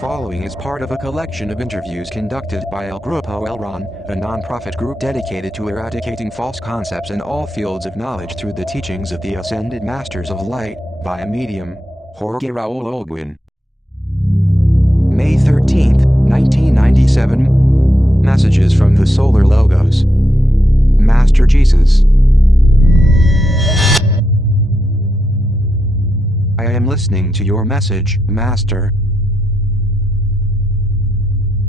following is part of a collection of interviews conducted by El Grupo Elron, a non-profit group dedicated to eradicating false concepts in all fields of knowledge through the teachings of the ascended masters of light, via medium, Jorge Raul Olguin. May 13, 1997. Messages from the Solar Logos. Master Jesus. I am listening to your message, Master.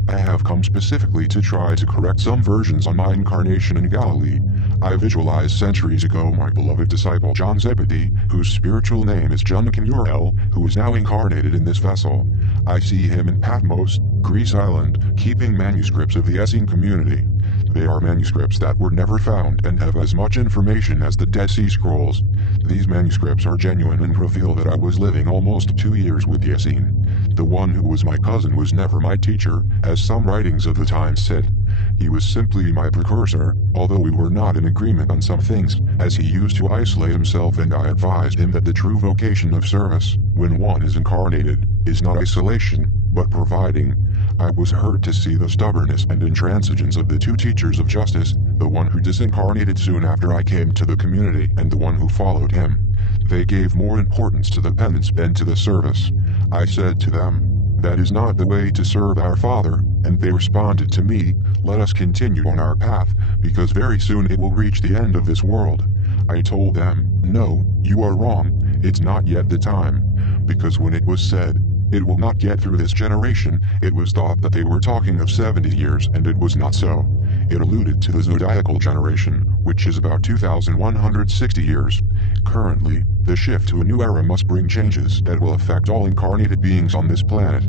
I have come specifically to try to correct some versions on my incarnation in Galilee. I visualized centuries ago my beloved disciple John Zebedee, whose spiritual name is John Uriel, who is now incarnated in this vessel. I see him in Patmos, Greece Island, keeping manuscripts of the Essene community. They are manuscripts that were never found and have as much information as the Dead Sea Scrolls. These manuscripts are genuine and reveal that I was living almost 2 years with the Essene. The one who was my cousin was never my teacher, as some writings of the time said. He was simply my precursor, although we were not in agreement on some things, as he used to isolate himself, and I advised him that the true vocation of service, when one is incarnated, is not isolation, but providing. I was hurt to see the stubbornness and intransigence of the two teachers of justice, the one who disincarnated soon after I came to the community and the one who followed him. They gave more importance to the penance than to the service. I said to them, "That is not the way to serve our Father," and they responded to me, "Let us continue on our path, because very soon it will reach the end of this world." I told them, "No, you are wrong, it's not yet the time," because when it was said, "It will not get through this generation," it was thought that they were talking of 70 years, and it was not so. It alluded to the zodiacal generation, which is about 2,160 years. Currently, the shift to a new era must bring changes that will affect all incarnated beings on this planet.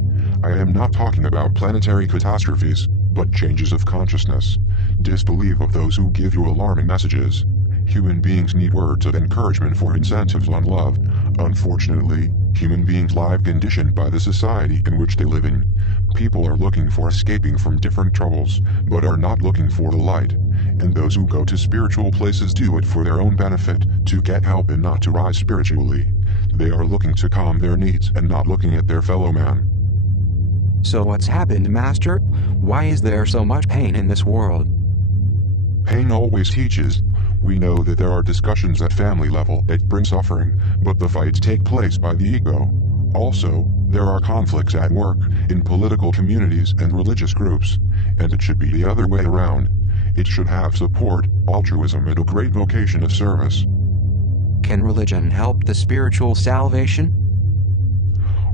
I am not talking about planetary catastrophes, but changes of consciousness. Disbelieve of those who give you alarming messages. Human beings need words of encouragement for incentives on love. Unfortunately, human beings live conditioned by the society in which they live in. People are looking for escaping from different troubles, but are not looking for the light. And those who go to spiritual places do it for their own benefit, to get help and not to rise spiritually. They are looking to calm their needs and not looking at their fellow man. So what's happened, Master? Why is there so much pain in this world? Pain always teaches. We know that there are discussions at family level that bring suffering, but the fights take place by the ego. Also, there are conflicts at work, in political communities and religious groups, and it should be the other way around. It should have support, altruism, and a great vocation of service. Can religion help the spiritual salvation?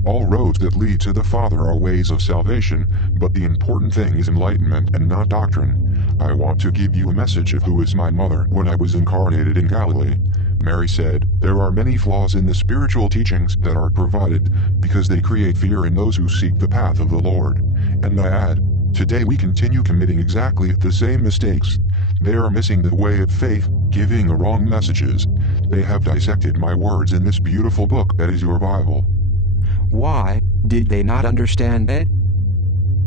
All roads that lead to the Father are ways of salvation, but the important thing is enlightenment and not doctrine. I want to give you a message of who is my mother when I was incarnated in Galilee. Mary said, "There are many flaws in the spiritual teachings that are provided because they create fear in those who seek the path of the Lord." And I add, today we continue committing exactly the same mistakes. They are missing the way of faith, giving the wrong messages. They have dissected my words in this beautiful book that is your Bible. Why? Did they not understand it?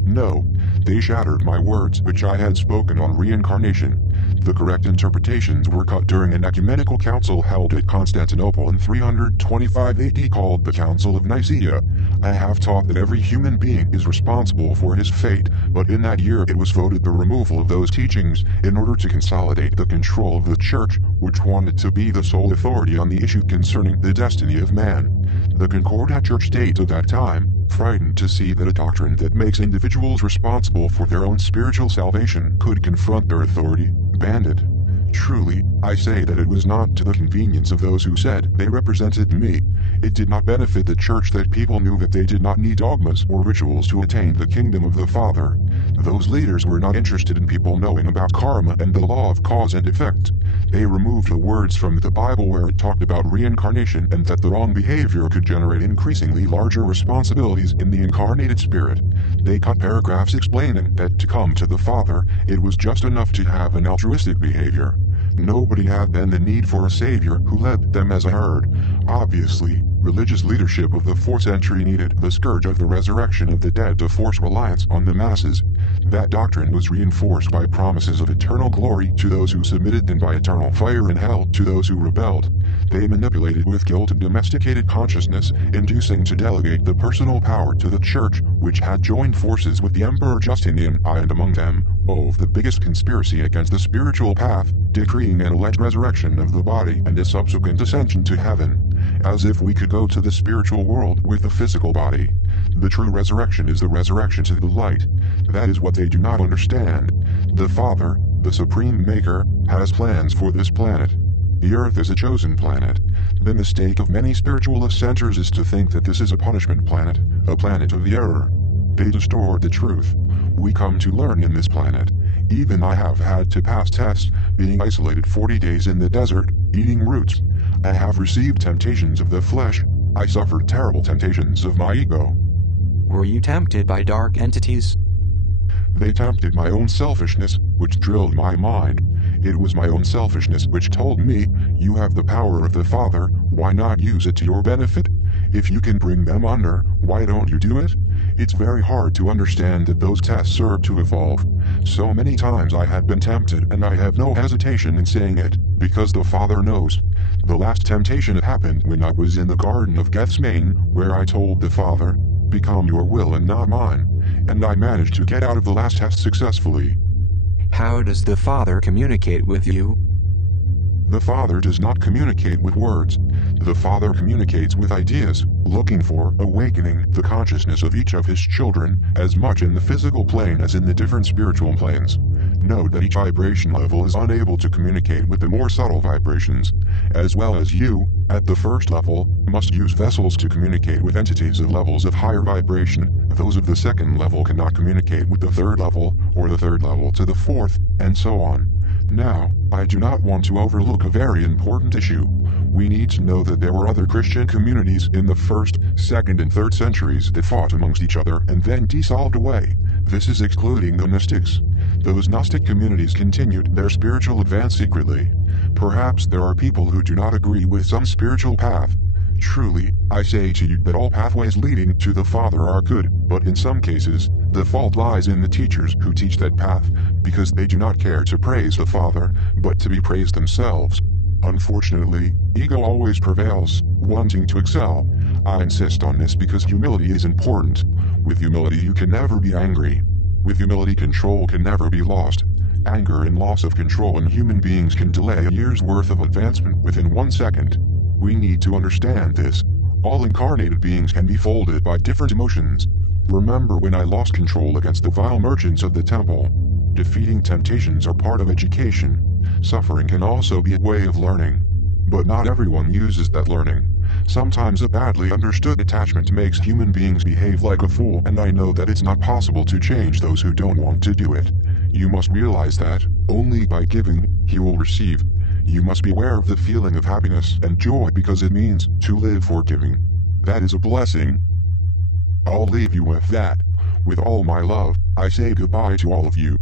No, they shattered my words which I had spoken on reincarnation. The correct interpretations were cut during an ecumenical council held at Constantinople in 325 AD called the Council of Nicaea. I have taught that every human being is responsible for his fate, but in that year it was voted the removal of those teachings in order to consolidate the control of the Church, which wanted to be the sole authority on the issue concerning the destiny of man. The Concordat Church state of that time, frightened to see that a doctrine that makes individuals responsible for their own spiritual salvation could confront their authority, banned it. Truly, I say that it was not to the convenience of those who said they represented me. It did not benefit the Church that people knew that they did not need dogmas or rituals to attain the kingdom of the Father. Those leaders were not interested in people knowing about karma and the law of cause and effect. They removed the words from the Bible where it talked about reincarnation and that the wrong behavior could generate increasingly larger responsibilities in the incarnated spirit. They cut paragraphs explaining that to come to the Father, it was just enough to have an altruistic behavior. Nobody had then the need for a savior who led them, as I heard. Obviously, Religious leadership of the 4th century needed the scourge of the resurrection of the dead to force reliance on the masses. That doctrine was reinforced by promises of eternal glory to those who submitted and by eternal fire in hell to those who rebelled. They manipulated with guilt and domesticated consciousness, inducing to delegate the personal power to the church, which had joined forces with the Emperor Justinian, and among them, the biggest conspiracy against the spiritual path, decreeing an alleged resurrection of the body and a subsequent ascension to heaven. As if we could go to the spiritual world with the physical body. The true resurrection is the resurrection to the light. That is what they do not understand. The Father, the Supreme Maker, has plans for this planet. The Earth is a chosen planet. The mistake of many spiritualist centers is to think that this is a punishment planet, a planet of error. They distort the truth. We come to learn in this planet. Even I have had to pass tests, being isolated 40 days in the desert, eating roots. I have received temptations of the flesh. I suffered terrible temptations of my ego. Were you tempted by dark entities? They tempted my own selfishness, which drilled my mind. It was my own selfishness which told me, you have the power of the Father, why not use it to your benefit? If you can bring them under, why don't you do it? It's very hard to understand that those tests serve to evolve. So many times I had been tempted and I have no hesitation in saying it, because the Father knows. The last temptation happened when I was in the Garden of Gethsemane, where I told the Father, become your will and not mine. And I managed to get out of the last test successfully. How does the Father communicate with you? The Father does not communicate with words. The Father communicates with ideas, looking for awakening the consciousness of each of his children, as much in the physical plane as in the different spiritual planes. Note that each vibration level is unable to communicate with the more subtle vibrations, as well as you, at the first level, must use vessels to communicate with entities of levels of higher vibration. Those of the second level cannot communicate with the third level, or the third level to the fourth, and so on. Now, I do not want to overlook a very important issue. We need to know that there were other Christian communities in the 1st, 2nd, and 3rd centuries that fought amongst each other and then dissolved away. This is excluding the Gnostics. Those Gnostic communities continued their spiritual advance secretly. Perhaps there are people who do not agree with some spiritual path. Truly, I say to you that all pathways leading to the Father are good, but in some cases, the fault lies in the teachers who teach that path, because they do not care to praise the Father, but to be praised themselves. Unfortunately, ego always prevails, wanting to excel. I insist on this because humility is important. With humility you can never be angry. With humility control can never be lost. Anger and loss of control in human beings can delay a year's worth of advancement within 1 second. We need to understand this. All incarnated beings can be folded by different emotions. Remember when I lost control against the vile merchants of the temple. Defeating temptations are part of education. Suffering can also be a way of learning. But not everyone uses that learning. Sometimes a badly understood attachment makes human beings behave like a fool, and I know that it's not possible to change those who don't want to do it. You must realize that, only by giving, he will receive. You must be aware of the feeling of happiness and joy because it means to live for giving. That is a blessing. I'll leave you with that. With all my love, I say goodbye to all of you.